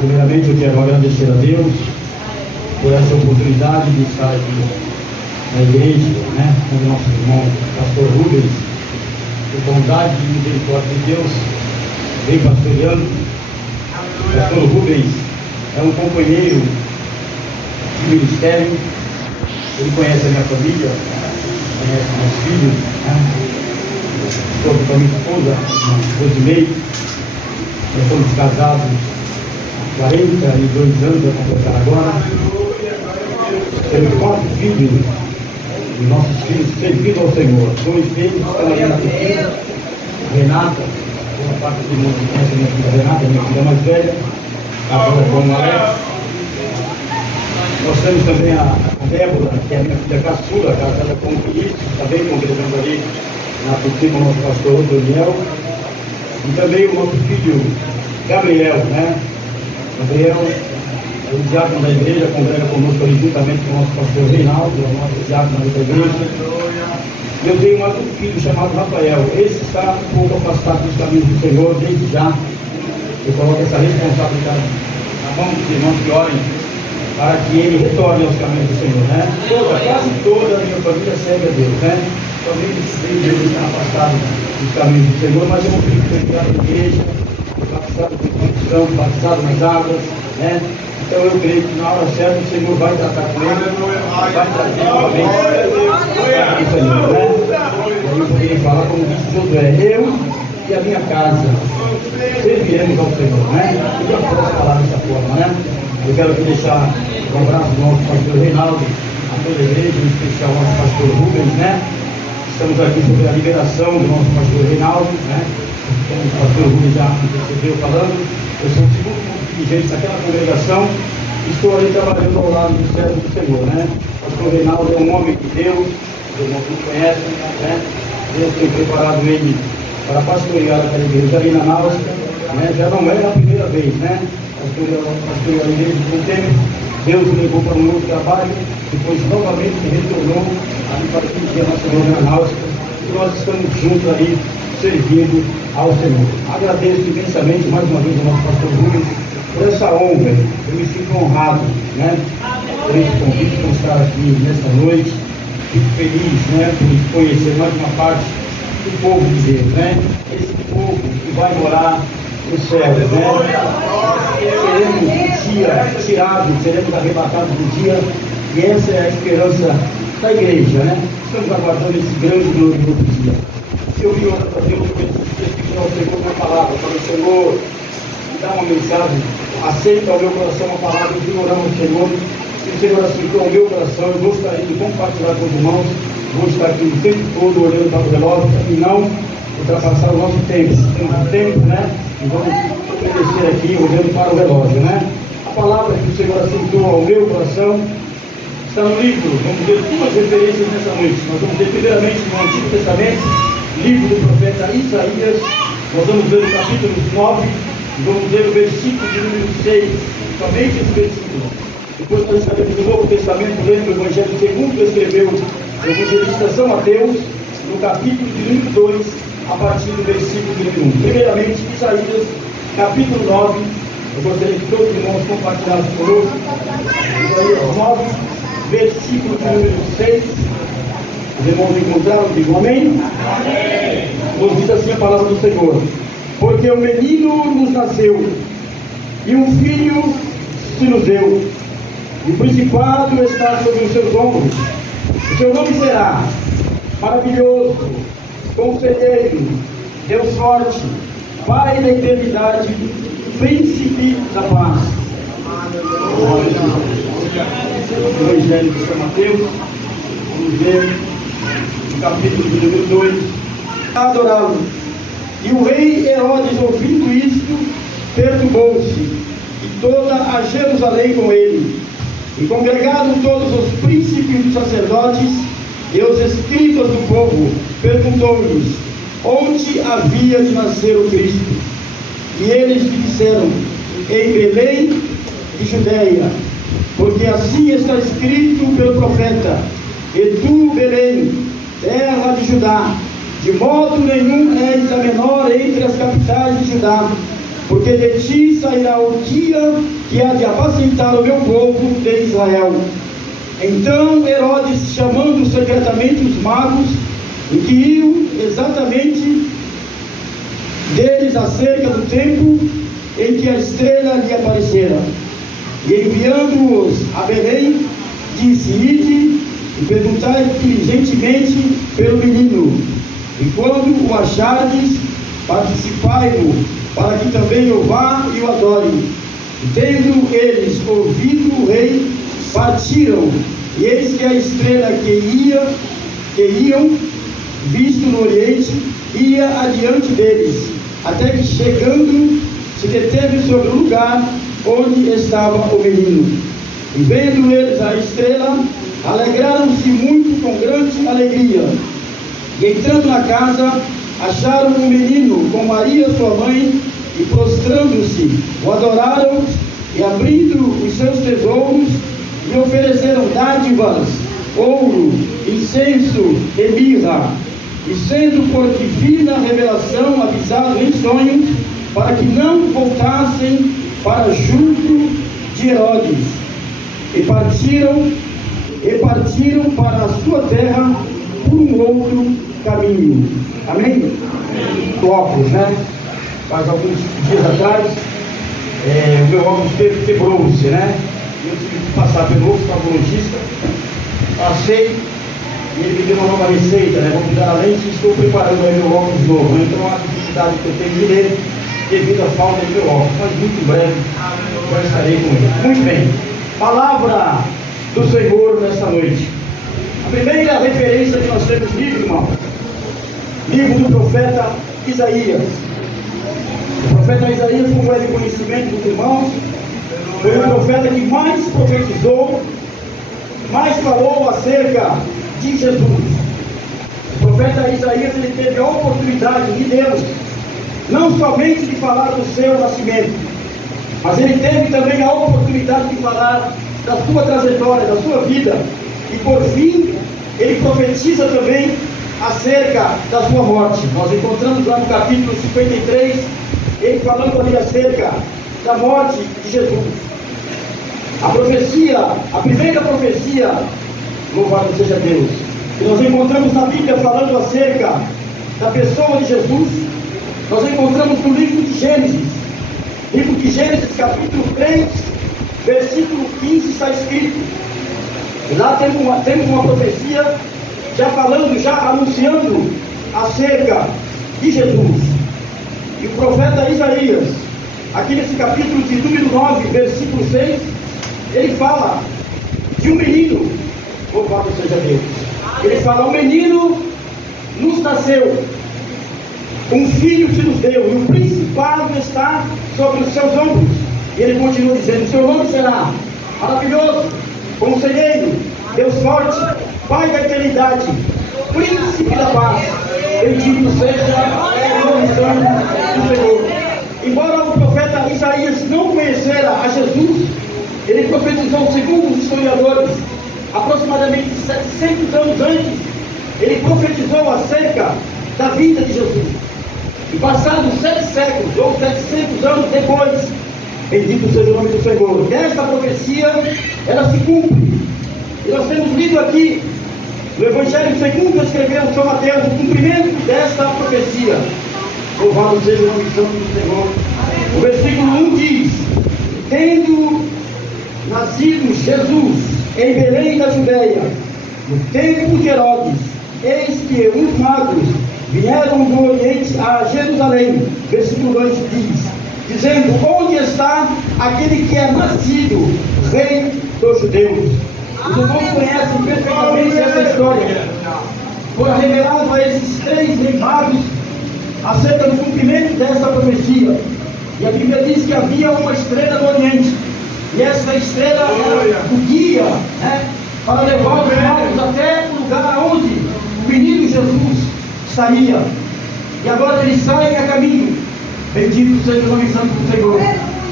Primeiramente, eu quero agradecer a Deus por essa oportunidade de estar aqui na igreja, com o nosso irmão pastor Rubens. Por bondade e misericórdia de Deus, vem pastoreando. O pastor Rubens é um companheiro de ministério. Ele conhece a minha família, conhece meus filhos, estou com a minha esposa, Rosimei. Nós somos casados há 42 anos, vou completar agora. Temos 4 filhos, e nossos filhos servindo ao Senhor. 2 deles estão ali na Turquia. Renata, uma parte do mundo conhece a minha filha Renata, minha filha mais velha, agora com o Alex. Nós temos também a Débora, que é a minha filha caçula, casada com o Felipe, também congregando ali na Turquia com o nosso pastor Daniel. E também o nosso filho Gabriel, Gabriel é o diácono da igreja, congrega conosco ali juntamente com o nosso pastor Reinaldo, o nosso diácono da igreja. E eu tenho mais um filho chamado Rafael. Esse está um pouco afastado dos caminhos do Senhor desde já. Eu coloco essa responsabilidade na mão dos irmãos que orem para que ele retorne aos caminhos do Senhor, quase toda a minha família segue a Deus, Somente esses 3 deles estão afastados dos caminhos do Senhor, mas eu não fico ligado na igreja, batizado com condição, batizado nas águas, Então eu creio que na hora certa o Senhor vai tratar com ele, vai trazer novamente o Senhor, Eu poderia falar como disse Josué: eu e a minha casa serviremos ao Senhor, Eu já posso falar dessa forma, Eu quero aqui deixar um abraço do nosso pastor Reinaldo, a toda a igreja, em especial ao nosso pastor Rubens, Estamos aqui sobre a liberação do nosso pastor Reinaldo, Como o pastor Rubens já antecedeu falando, eu sou o segundo dirigente daquela congregação, estou ali trabalhando ao lado do servo do Senhor, O pastor Reinaldo é um homem de Deus, os irmãos que conhecem, Deus tem preparado ele para pastorear aquela igreja ali na Náusea, Já não é a primeira vez, Pastorear a igreja por um tempo, Deus o levou para um outro trabalho, depois novamente retornou ali para dirigir a nossa igreja na Náusea, e nós estamos juntos ali, servindo ao Senhor. Agradeço imensamente mais uma vez ao nosso pastor Rubens por essa honra. Eu me sinto honrado, por esse convite, por estar aqui nesta noite. Fico feliz, por conhecer mais uma parte do povo de Deus, Esse povo que vai morar no céu, Seremos um dia tirados, seremos arrebatados um dia, e essa é a esperança da igreja, Estamos aguardando esse grande e glorioso dia. Se eu vi outra para Deus, eu preciso ao Senhor uma palavra, para o Senhor me dar uma mensagem, aceita ao meu coração uma palavra, eu digo orando ao Senhor. Se o Senhor aceitou ao meu coração, eu gostaria de compartilhar com os irmãos, vou estar aqui o tempo todo olhando para o relógio, e não ultrapassar o nosso tempo. Temos um tempo, e vamos obedecer aqui olhando para o relógio, A palavra que o Senhor aceitou ao meu coração está no livro. Vamos ver 2 referências nessa noite. Nós vamos ver primeiramente no Antigo Testamento, livro do profeta Isaías. Nós vamos ver o capítulo 9 e vamos ver o versículo de número 6, somente esse versículo. Depois nós estaremos no Novo Testamento, lendo o Evangelho segundo que escreveu o evangelista São Mateus, no capítulo de número 2, a partir do versículo de número 1. Primeiramente, Isaías, capítulo 9. Eu gostaria que todos os irmãos compartilhassem conosco. Isaías 9, versículo de número 6. Os irmãos encontraram, digam amém? Amém. Nos diz assim a palavra do Senhor: porque um menino nos nasceu, e um filho se nos deu, e o principado está sobre os seus ombros. O seu nome será Maravilhoso, Conselheiro, Deus Forte, Pai da Eternidade, Príncipe da Paz. O Evangelho de São Mateus, vamos ver o capítulo de número 2, adorá-lo. E o rei Herodes, ouvindo isto, perturbou-se, e toda a Jerusalém com ele. E congregados todos os príncipes dos sacerdotes e os escribas do povo, perguntou-lhes onde havia de nascer o Cristo. E eles lhe disseram: em Belém de Judeia, porque assim está escrito pelo profeta: e tu, Belém, terra de Judá, de modo nenhum és a menor entre as capitais de Judá, porque de ti sairá o dia que há de apacentar o meu povo de Israel. Então Herodes, chamando secretamente os magos, inquiriu exatamente deles acerca do tempo em que a estrela lhe aparecera. E enviando-os a Belém, disse: ide e perguntai diligentemente pelo menino, e quando o achardes, participai-o, para que também o vá e o adore. E tendo eles ouvido o rei, partiram, e eis que a estrela que iam visto no oriente, ia adiante deles, até que chegando, se deteve sobre o lugar onde estava o menino. E vendo eles a estrela, alegraram-se muito com grande alegria. E entrando na casa, acharam o menino com Maria sua mãe, e prostrando-se, o adoraram, e abrindo os seus tesouros, lhe ofereceram dádivas, ouro, incenso e mirra. E sendo por divina revelação avisados em sonhos, para que não voltassem para junto de Herodes, e partiram para a sua terra por um outro caminho. Amém? Óculos, né? Faz alguns dias atrás, o meu óculos quebrou-se, né? Eu tive que passar pelo oftalmologista, passei, e ele me deu uma nova receita, né? Vou mudar a lente e estou preparando aí meu óculos novo, né? Então a dificuldade que eu tenho de ler devido à falta de meu óculos, mas muito em breve já estarei com ele. Muito bem, palavra do Senhor nesta noite. A primeira referência que nós temos livro, irmão, livro do profeta Isaías. O profeta Isaías, como é de conhecimento dos irmãos, foi o profeta que mais profetizou, mais falou acerca de Jesus. O profeta Isaías, ele teve a oportunidade de Deus, não somente de falar do seu nascimento, mas ele teve também a oportunidade de falar da sua trajetória, da sua vida, e por fim, ele profetiza também acerca da sua morte. Nós encontramos lá no capítulo 53, ele falando ali acerca da morte de Jesus. A primeira profecia, louvado seja Deus, que nós encontramos na Bíblia falando acerca da pessoa de Jesus, nós encontramos no livro de Gênesis. Livro de Gênesis, capítulo 3, versículo 15, está escrito. E lá temos uma profecia, já anunciando acerca de Jesus. E o profeta Isaías, aqui nesse capítulo de número 9, versículo 6, ele fala de um menino, louvado seja Deus. Ele fala: um menino nos nasceu, um filho se nos deu, e o principado está sobre os seus ombros. E ele continua dizendo: seu nome será maravilhoso, conselheiro, Deus forte, Pai da eternidade, príncipe da paz. Bendito seja o nome santo do Senhor. Embora o profeta Isaías não conhecera a Jesus, ele profetizou, segundo os historiadores, aproximadamente 700 anos antes. Ele profetizou acerca da vida de Jesus. E passados 7 séculos, ou 700 anos depois, bendito seja o nome do Senhor, esta profecia, ela se cumpre. E nós temos lido aqui, no Evangelho segundo escreveu São Mateus, o cumprimento desta profecia. Louvado seja o nome santo do Senhor. O versículo 1 diz: tendo nascido Jesus em Belém da Judéia, no tempo de Herodes, eis que uns magos vieram do Oriente a Jerusalém. Versículo 2 diz, dizendo: onde está aquele que é nascido Rei dos Judeus? Os irmãos conhecem perfeitamente essa história. Foi revelado a esses 3 reis magos acerca do cumprimento desta profecia. E a Bíblia diz que havia uma estrela no Oriente, e essa estrela era o guia, né, para levar os magos até o lugar onde o menino Jesus estaria. E agora eles saem a caminho. Bendito seja o nome santo do Senhor.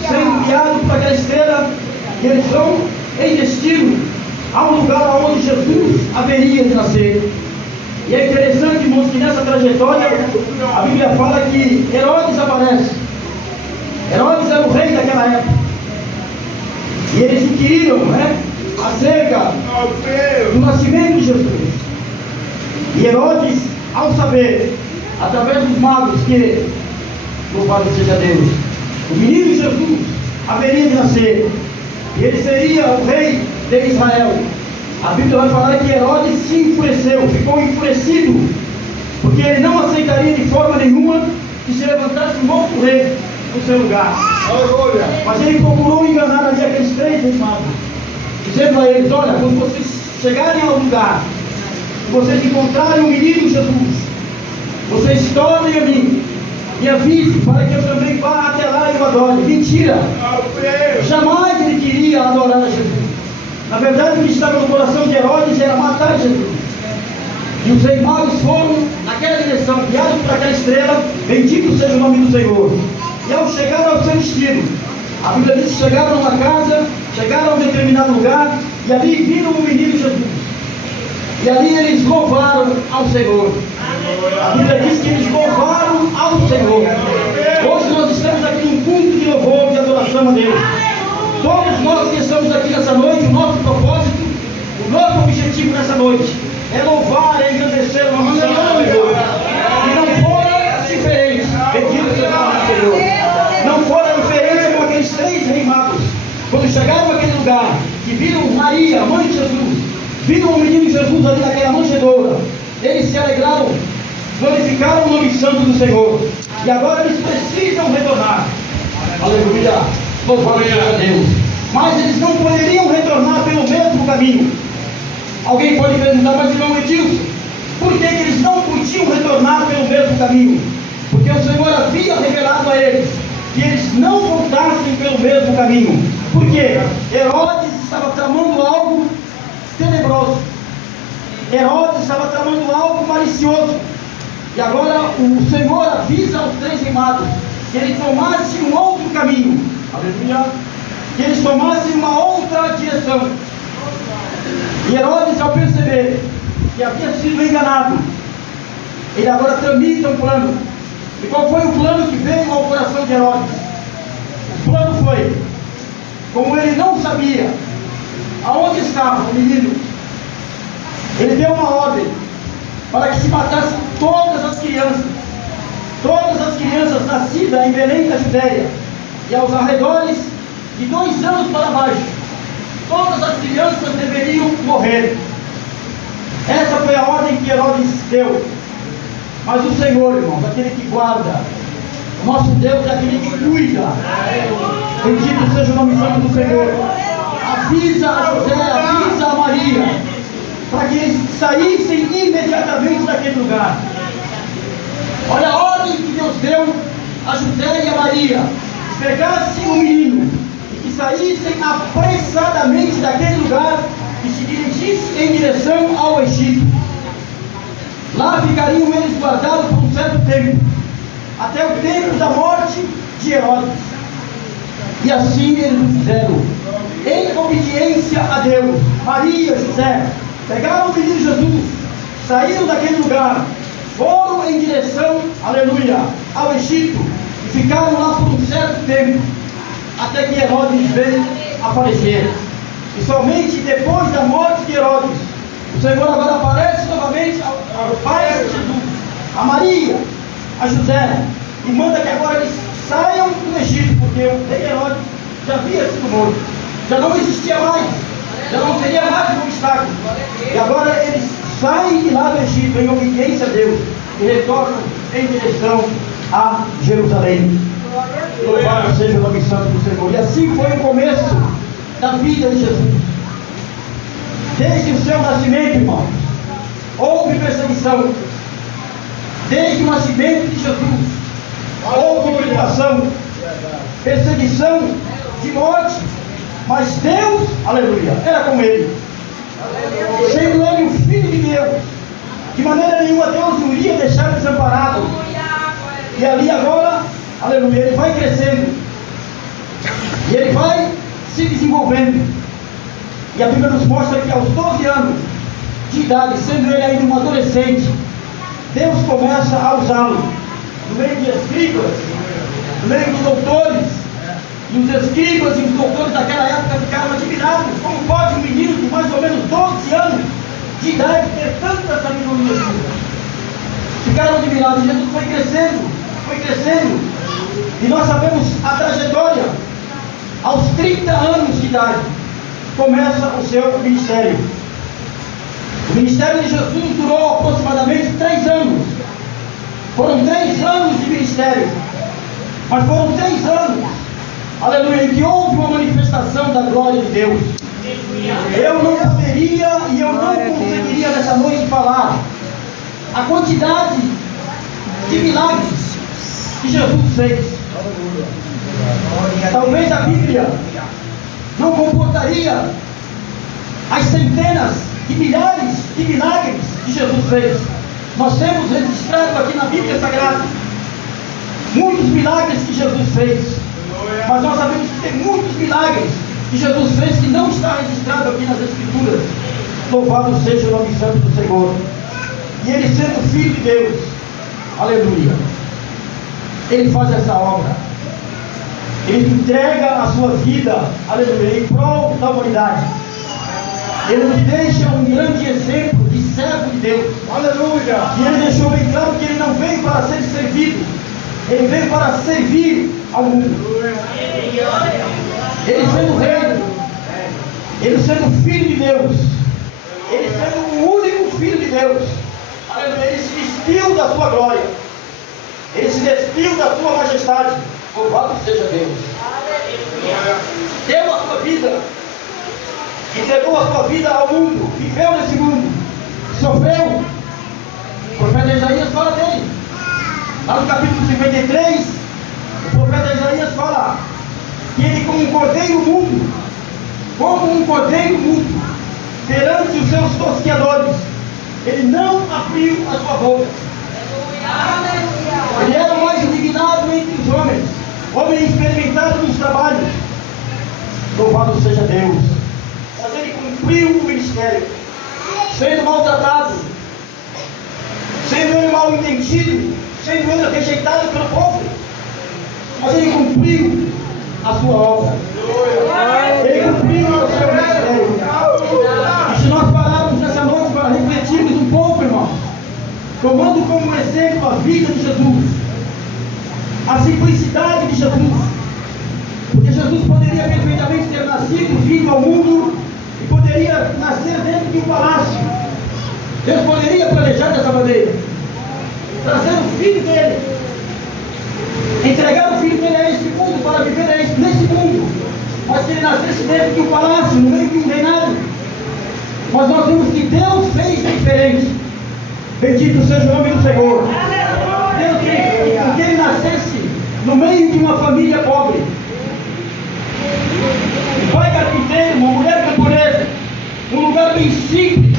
Sendo guiados por aquela estrela, e eles vão em destino ao lugar onde Jesus haveria de nascer. E é interessante, irmãos, que nessa trajetória a Bíblia fala que Herodes aparece. Herodes era o rei daquela época. E eles inquiriram, acerca do nascimento de Jesus. E Herodes, ao saber, através dos magos, que, louvado seja Deus, o menino Jesus haveria de nascer, e ele seria o rei de Israel, a Bíblia vai falar que Herodes se enfureceu, ficou enfurecido, porque ele não aceitaria de forma nenhuma que se levantasse um outro rei no seu lugar. Mas ele procurou enganar ali aqueles 3 reis magos, dizendo a eles: olha, quando vocês chegarem ao lugar, vocês encontrarem o menino Jesus, vocês tornem a mim e avise para que eu também vá até lá e o adore. Mentira! Jamais ele queria adorar a Jesus. Na verdade, o que estava no coração de Herodes era matar Jesus. E os reis magos foram naquela direção, guiados por aquela estrela. Bendito seja o nome do Senhor. E ao chegar ao seu destino, a Bíblia diz que chegaram a uma casa, chegaram a um determinado lugar, e ali viram o menino Jesus. E ali eles louvaram ao Senhor. A Bíblia diz que eles louvaram ao Senhor. Hoje nós estamos aqui num culto de louvor, de adoração a Deus. Todos nós que estamos aqui nessa noite, o nosso propósito, o nosso objetivo nessa noite é louvar, é engrandecer o nome do Senhor. E não fora diferente, bendito seja o nome do Senhor. Não fora diferente como aqueles 3 reis magos, quando chegaram naquele lugar, que viram Maria, mãe de Jesus, viram o menino Jesus ali naquela manjedoura, eles se alegraram, glorificaram o nome santo do Senhor, e agora eles precisam retornar. Aleluia, louvado seja Deus. Mas eles não poderiam retornar pelo mesmo caminho. Alguém pode perguntar: mas irmão Edilson, por que eles não podiam retornar pelo mesmo caminho? Porque o Senhor havia revelado a eles que eles não voltassem pelo mesmo caminho. Por quê? Herodes estava tramando algo tenebroso. Herodes estava tramando algo malicioso. E agora o Senhor avisa aos 3 reis magos que eles tomassem um outro caminho. Aleluia! Que eles tomassem uma outra direção. E Herodes, ao perceber que havia sido enganado, ele agora tramita um plano. E qual foi o plano que veio ao coração de Herodes? O plano foi, como ele não sabia aonde estava o menino, ele deu uma ordem para que se matassem todas as crianças nascidas em Belém da Judéia e aos arredores de 2 anos para baixo. Todas as crianças deveriam morrer. Essa foi a ordem que Herodes deu. Mas o Senhor, irmãos, aquele que guarda, o nosso Deus é aquele que cuida. Bendito seja o nome santo do Senhor. Avisa a José, avisa a Maria, para que eles saíssem imediatamente daquele lugar. Olha a ordem que Deus deu a José e a Maria: pegassem o menino e que saíssem apressadamente daquele lugar e se dirigissem em direção ao Egito. Lá ficariam eles guardados por um certo tempo, até o tempo da morte de Herodes. E assim eles o fizeram, em obediência a Deus. Maria e José pegaram o menino Jesus, saíram daquele lugar, foram em direção, aleluia, ao Egito, e ficaram lá por um certo tempo, até que Herodes veio a falecer. E somente depois da morte de Herodes, o Senhor agora aparece novamente ao pai de Jesus, a Maria, a José, e manda que agora eles saiam do Egito, porque o rei Herodes já havia sido morto, já não existia mais, já não seria mais um obstáculo. E agora eles saem de lá do Egito em obediência a Deus e retornam em direção a Jerusalém. Louvado seja o nome santo do Senhor. E assim foi o começo da vida de Jesus. Desde o seu nascimento, irmãos, houve perseguição. Desde o nascimento de Jesus, houve tribulação, perseguição de morte. Mas Deus, aleluia, era com ele. Sendo ele o Filho de Deus, de maneira nenhuma Deus não iria deixar desamparado. E ali agora, aleluia, ele vai crescendo. E ele vai se desenvolvendo. E a Bíblia nos mostra que aos 12 anos de idade, sendo ele ainda um adolescente, Deus começa a usá-lo no meio de escribas, no meio dos doutores, e os escribas e os doutores daquela época ficaram admirados. Como pode um menino de mais ou menos 12 anos de idade ter tanta sabedoria assim? Ficaram admirados. Jesus foi crescendo, e nós sabemos a trajetória. Aos 30 anos de idade começa o seu ministério. O ministério de Jesus durou aproximadamente 3 anos. Foram 3 anos de ministério, mas foram 3 anos, aleluia, em que houve uma manifestação da glória de Deus. Eu não poderia e eu não conseguiria nessa noite falar a quantidade de milagres que Jesus fez. Talvez a Bíblia não comportaria as centenas de milhares de milagres que Jesus fez. Nós temos registrado aqui na Bíblia Sagrada muitos milagres que Jesus fez, mas nós sabemos que tem muitos milagres que Jesus fez que não está registrado aqui nas Escrituras. Louvado seja o nome santo do Senhor. E ele, sendo filho de Deus, aleluia, ele faz essa obra. Ele entrega a sua vida, aleluia, em prol da humanidade. Ele nos deixa um grande exemplo de servo de Deus, aleluia. E ele deixou bem claro que ele não veio para ser servido, ele veio para servir ao mundo. Ele sendo rei, ele sendo filho de Deus, ele sendo o único filho de Deus, aleluia, ele se despiu da sua glória, ele se despiu da sua majestade. Louvado seja Deus. Deu a sua vida, entregou a sua vida ao mundo, viveu nesse mundo, sofreu. O profeta Isaías fala dele, lá no capítulo 53, o profeta Isaías fala que ele, como um cordeiro mudo, perante os seus tosqueadores, ele não abriu a sua boca. Ele era o mais indignado entre os homens, homem experimentado nos trabalhos. Louvado seja Deus. Mas ele cumpriu o ministério, sendo maltratado, sendo ele mal entendido, sendo ele rejeitado pelo povo, mas ele cumpriu a sua obra, ele cumpriu o seu ministério. E se nós pararmos nessa noite para refletirmos um pouco, irmão, tomando como exemplo a vida de Jesus, a simplicidade de Jesus, porque Jesus poderia perfeitamente ter nascido, vindo ao mundo, e poderia nascer dentro de um palácio. Deus poderia planejar dessa maneira, trazer o filho dele, entregar o filho dele a este mundo, para viver nesse mundo, mas que ele nascesse dentro de um palácio, no meio de um reinado. Mas nós vemos que Deus fez diferente. Bendito seja o nome do Senhor. Deus fez que ele nascesse no meio de uma família pobre, um pai carpinteiro, uma mulher camponesa, um lugar bem simples.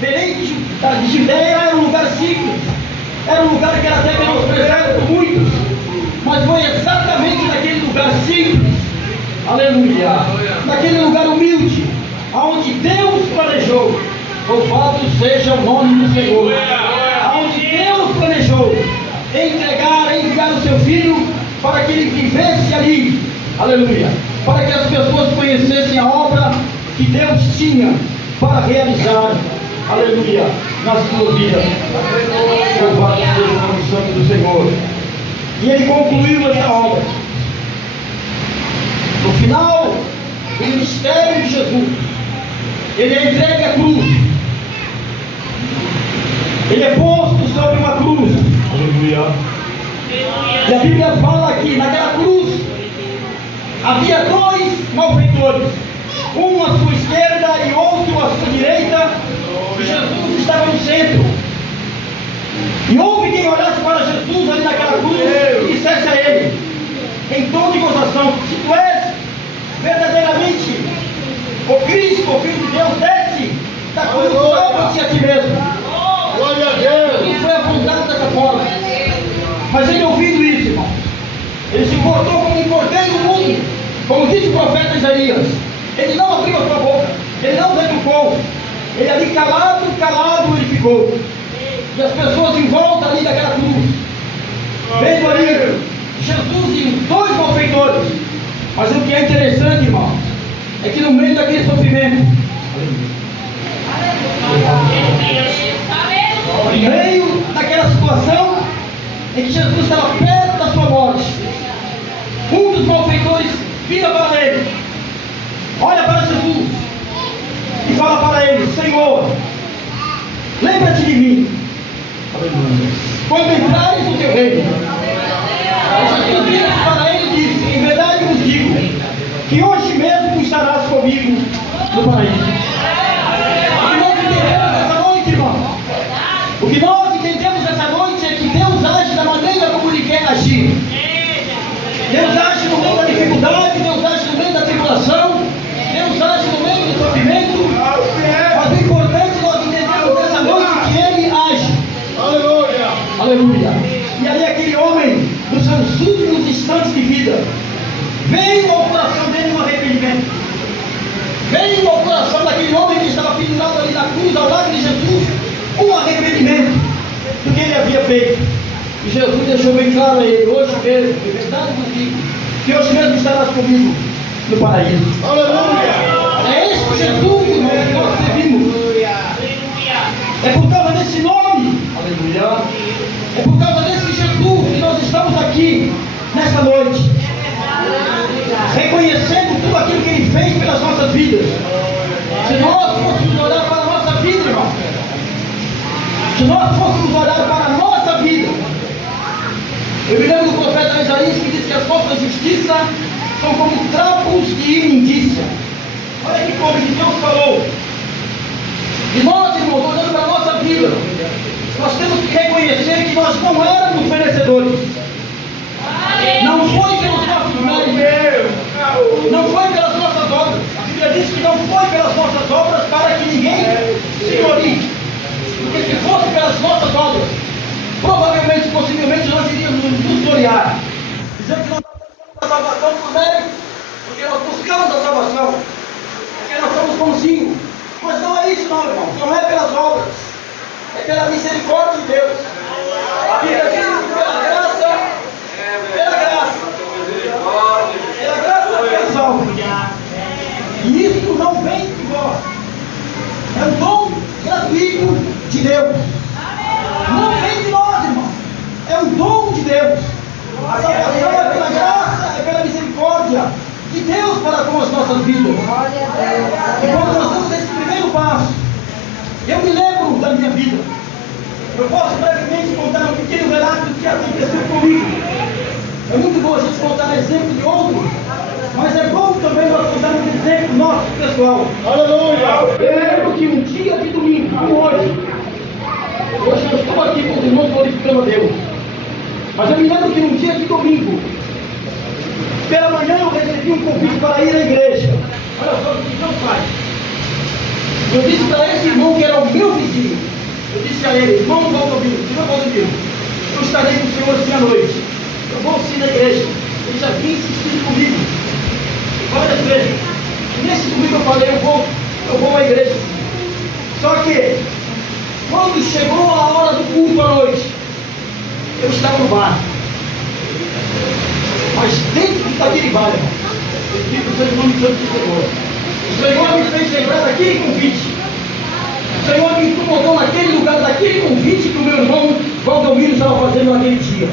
Belém de Judeia era um lugar simples, era um lugar que era até menosprezado por muitos, mas foi exatamente naquele lugar simples, aleluia, naquele lugar humilde, aonde Deus planejou. Louvado seja o nome do Senhor. Aonde Deus planejou enviar o seu filho para que ele vivesse ali, aleluia, para que as pessoas conhecessem a obra que Deus tinha para realizar, aleluia, na sua vida. Louvado seja o nome santo do Senhor. E ele concluiu essa obra. No final do ministério de Jesus, ele é entregue à cruz. Ele é posto sobre uma cruz. Aleluia. E a Bíblia fala que naquela cruz havia 2 malfeitores, um à sua esquerda e outro à sua direita, e Jesus estava no centro. E houve quem olhasse para Jesus ali naquela cruz e dissesse a ele, em tom de gozação: se tu és verdadeiramente o Cristo, o Filho de Deus, desce da cruz, salva-te a ti mesmo. Glória a Deus. Ele foi afrontado dessa forma. Mas ele, ouvindo isso, irmão, ele se portou como um cordeiro mudo, como disse o profeta Isaías. Ele não abriu a sua boca, ele não retrucou, ele ali calado ele ficou. E as pessoas em volta ali daquela cruz, vendo ali Jesus e dois malfeitores. Mas o que é interessante, irmão, é que no meio daquele sofrimento, no meio daquela situação em que Jesus estava perto da sua morte, um dos malfeitores vira para ele, olha para Jesus e fala para ele: Senhor, lembra-te de mim quando entrares no teu reino. Jesus vira para ele e disse: em verdade vos digo que hoje mesmo tu estarás comigo no paraíso. O que nós entendemos essa noite é que Deus age da maneira como Ele quer agir. Deus age no meio da dificuldade, Deus age no meio da tribulação, Deus age no meio do sofrimento. Mas o importante é nós entendermos nessa noite que Ele age. Aleluia! Aleluia! E ali aquele homem, nos seus últimos instantes de vida, veio ao coração dele um arrependimento. Veio ao coração daquele homem que estava pendurado ali na cruz, ao lado de Jesus, um arrependimento do que ele havia feito. E Jesus deixou bem claro a ele: hoje mesmo, em verdade vos digo, que hoje mesmo estarás comigo no paraíso. Aleluia! É este Jesus, irmão, que nós servimos. É por causa desse nome, aleluia, é por causa desse Jesus que nós estamos aqui nesta noite, reconhecendo tudo aquilo que Ele fez pelas nossas vidas. Se nós fôssemos olhar para a nossa vida, irmão, se nós fôssemos olhar para a nossa vida, eu me lembro do profeta Isaías que diz que as nossas justiças são como trapos de imundícia. Olha que coisa que Deus falou. E nós, irmãos, olhando para a nossa vida, nós temos que reconhecer que nós não éramos merecedores. Não foi pelos nossos méritos, não foi pelas nossas obras. A Bíblia diz que não foi pelas nossas obras para que ninguém se glorie. Porque se fosse pelas nossas obras, provavelmente, possivelmente, nós iríamos nos gloriar, dizendo que nós buscamos a salvação por mérito, porque nós buscamos a salvação, porque nós somos bonzinhos. Mas não é isso, não, irmão. Não é pelas obras, é pela misericórdia de Deus. A Bíblia diz que pela graça é salvo. E isso não vem de vós, é um dom gratuito de Deus. Não vem de nós, irmão, é um dom de Deus. A salvação é pela graça, é pela misericórdia de Deus para com as nossas vidas. E quando nós damos esse primeiro passo, eu me lembro da minha vida. Eu posso brevemente contar um pequeno relato do que aconteceu comigo. É muito bom a gente contar exemplo de outros, mas é bom também nós contarmos exemplo nosso pessoal. Aleluia! Eu lembro que um dia de domingo, como hoje eu estou aqui com os irmãos glorificando a Deus, mas eu me lembro que um dia de domingo, pela manhã, eu recebi um convite para ir à igreja. Olha só o que Deus faz. Eu disse para esse irmão que era o meu vizinho, eu disse a ele: irmão Valdomiro, senhor Valdomiro, eu estarei com o senhor assim à noite, eu vou sim na igreja. Ele já vinha insistindo comigo várias vezes. E nesse domingo eu falei: eu vou à igreja. Só que quando chegou a hora do culto à noite, eu estava no bar. Mas dentro daquele bar, eu digo para o Senhor, nome santo do Senhor, o Senhor me fez lembrar daquele convite. O Senhor me incomodou naquele lugar, daquele convite que o meu irmão Valdomiro estava fazendo naquele dia.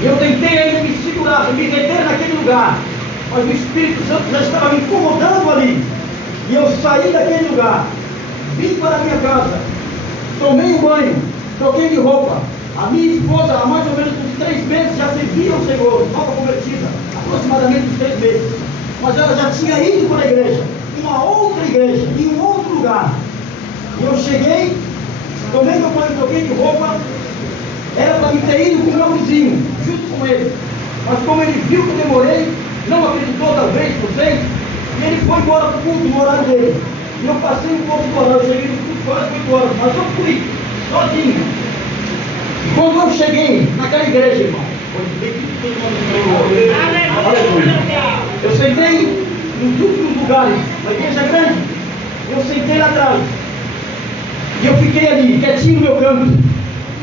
E eu tentei ainda me segurar, me deter naquele lugar, mas o Espírito Santo já estava me incomodando ali. E eu saí daquele lugar, vim para a minha casa, tomei um banho, troquei de roupa. A minha esposa, há mais ou menos uns 3 meses, já servia ao Senhor, nova convertida, aproximadamente uns 3 meses. Mas ela já tinha ido para a igreja, uma outra igreja, em um outro lugar. E eu cheguei, tomei meu banho, troquei de roupa. Era para me ter ido com o meu vizinho, junto com ele. Mas como ele viu que eu demorei, não acreditou talvez, não sei, e ele foi embora para o culto no horário dele. E eu passei um pouco do horário, eu cheguei no culto quase 8 horas, mas eu fui sozinho. Quando eu cheguei naquela igreja, irmão, eu sentei nos últimos lugares, na igreja grande, eu sentei lá atrás, e eu fiquei ali, quietinho no meu canto.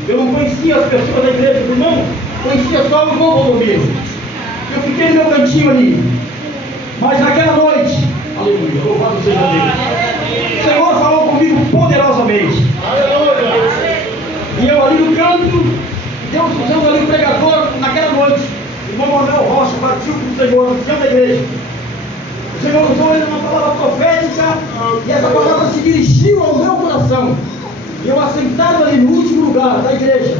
Eu não conhecia as pessoas da igreja, irmão, conhecia só o irmão Valdomiro. Eu fiquei no meu cantinho ali. Mas naquela noite, aleluia, louvado seja Deus, o Senhor falou comigo poderosamente. E eu ali no canto, Deus usando ali o pregador, naquela noite, o irmão Manuel Rocha partiu com o Senhor, ancião da igreja. O Senhor usou ele uma palavra profética, e essa palavra se dirigiu ao meu coração. E eu, assentado ali no último lugar da igreja,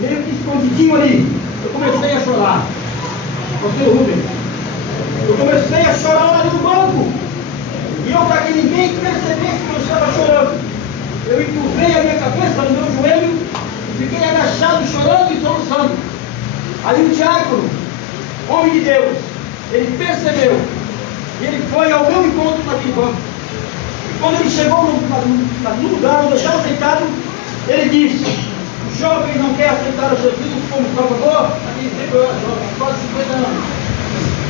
meio que escondidinho ali, eu comecei a chorar. Pastor Rubens, eu comecei a chorar ali no banco. E eu, para que ninguém percebesse que eu estava chorando, eu encurvei a minha cabeça no meu joelho, fiquei agachado, chorando e soluçando. Ali o diácono, homem de Deus, ele percebeu, e ele foi ao meu encontro naquele banco. E quando ele chegou no lugar onde eu estava sentado, ele disse: o jovem não quer aceitar a Jesus como Salvador? Naquele tempo eu era jovem, quase 50 anos.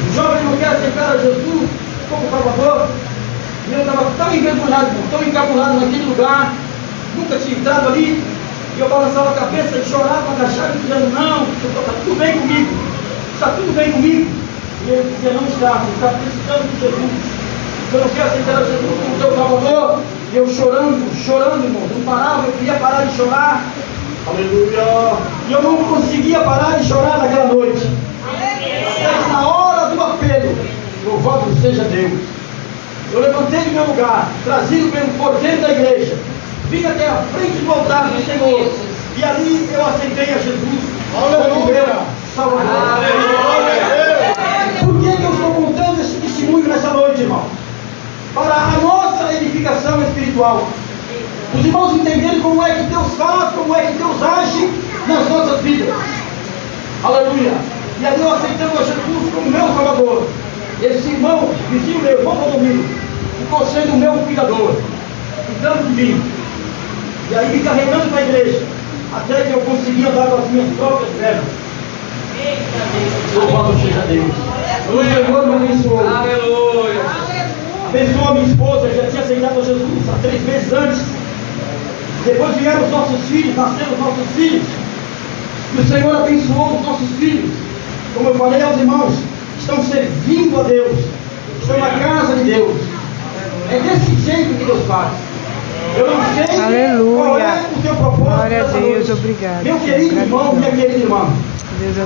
O jovem não quer aceitar a Jesus como Salvador? E eu estava tão envergonhado, tão encabulado naquele lugar, nunca tinha entrado ali, e eu balançava a cabeça e chorava, agachava e dizendo: não, está tudo bem comigo, está tudo bem comigo. E ele dizia: não está, você está precisando de Jesus, você não quer aceitar a Jesus como teu Salvador. E eu chorando, irmão, não parava, eu queria parar de chorar, aleluia, e eu não conseguia parar de chorar naquela noite. Até na hora do apelo, louvado seja Deus, eu levantei do meu lugar, trazido pelo porteiro da igreja, vim até a frente do altar do Senhor, e ali eu aceitei a Jesus como meu Salvador. Por que eu estou contando esse testemunho nessa noite, irmão? Para a nossa edificação espiritual. Os irmãos entenderem como é que Deus faz, como é que Deus age nas nossas vidas. Aleluia. E ali eu aceitando a Jesus como meu Salvador. Esse irmão, vizinho meu, irmão Valdomiro, ficou sendo o meu cuidador, cuidando de mim. E aí me carregando para a igreja, até que eu conseguia andar com as minhas próprias pernas. Louvado seja Deus. O Senhor me abençoou. Aleluia. Abençoou a minha esposa, eu já tinha aceitado a Jesus há 3 meses antes. Depois vieram os nossos filhos, nasceram os nossos filhos. E o Senhor abençoou os nossos filhos. Como eu falei aos irmãos, estão servindo a Deus, estão na casa de Deus. É desse jeito que Deus faz. Eu não sei qual é o teu propósito. Glória a Deus, obrigado. Meu querido irmão, minha querida irmã,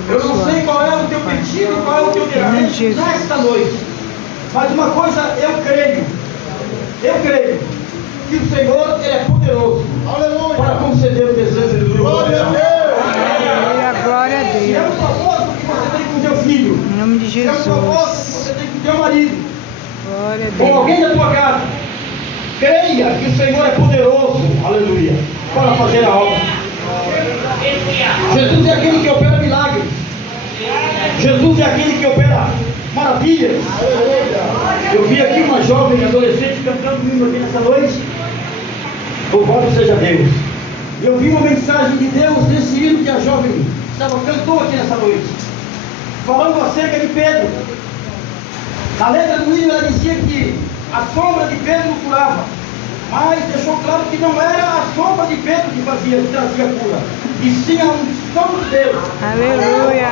eu não sei qual é o teu pedido e qual é o teu desejo nesta noite. Mas uma coisa eu creio que o Senhor ele é poderoso, aleluia, para conceder o desejo do teu coração. Glória a Deus. Se é um propósito que você tem com o teu filho, em nome de Jesus. Se é um propósito que você tem com o teu marido, glória a Deus, com alguém da tua casa, creia que o Senhor é poderoso, aleluia, para fazer a obra. Jesus é aquele que opera milagres. Jesus é aquele que opera maravilhas. Eu vi aqui uma jovem adolescente cantando hino aqui nessa noite. Louvado seja Deus. Eu vi uma mensagem de Deus nesse hino que a jovem cantou aqui nessa noite, falando acerca de Pedro. Na letra do hino ela dizia que a sombra de Pedro curava, mas deixou claro que não era a sombra de Pedro que trazia cura, e sim a unção de Deus. Aleluia,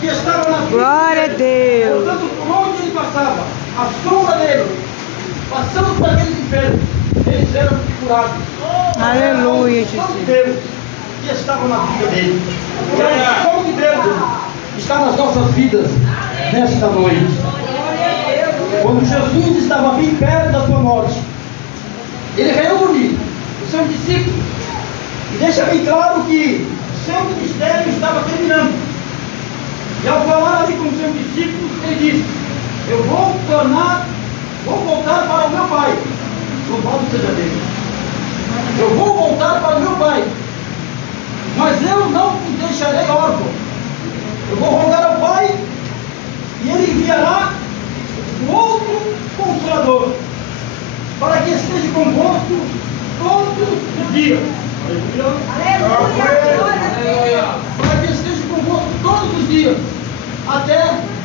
que estava na vida, glória a Deus. portanto, por onde ele passava, a sombra dele, passando por aqueles enfermos, eles eram curados. Aleluia, a unção de Deus que estava na vida dele, e a unção de Deus está nas nossas vidas nesta noite. Quando Jesus estava bem perto da sua morte, ele reúne os seus discípulos e deixa bem claro que o seu ministério estava terminando. E ao falar ali com os seus discípulos, ele disse: eu vou voltar para o meu Pai. Louvado seja Deus. Eu vou voltar para o meu Pai, mas eu não os deixarei órfãos. Eu vou rogar ao Pai e Ele enviará um outro Consolador para que esteja convosco todos os dias. Aleluia. Para que esteja convosco todos os dias, até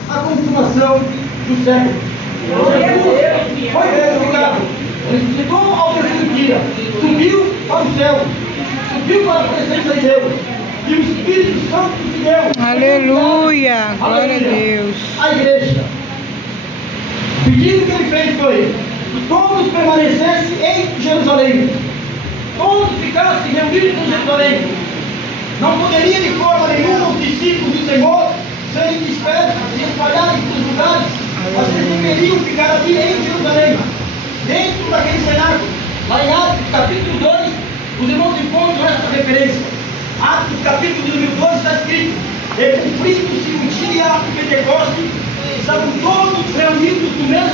a consumação do século. Jesus foi glorificado, ressuscitou ao terceiro dia, subiu para o céu, subiu para a presença de Deus. E o Espírito Santo de Deus. Aleluia. Glória a Deus. A igreja. O pedido que ele fez foi que todos permanecessem em Jerusalém. Todos ficassem reunidos em Jerusalém. Não poderia de forma nenhuma os discípulos do Senhor serem dispersos e espalhados por os lugares, mas eles deveriam ficar ali em Jerusalém, dentro daquele cenáculo. Lá em Atos capítulo 2, os irmãos encontram esta referência. Atos capítulo número 2 está escrito: e cumprindo-se o dia do Pentecostes, estavam todos reunidos no mesmo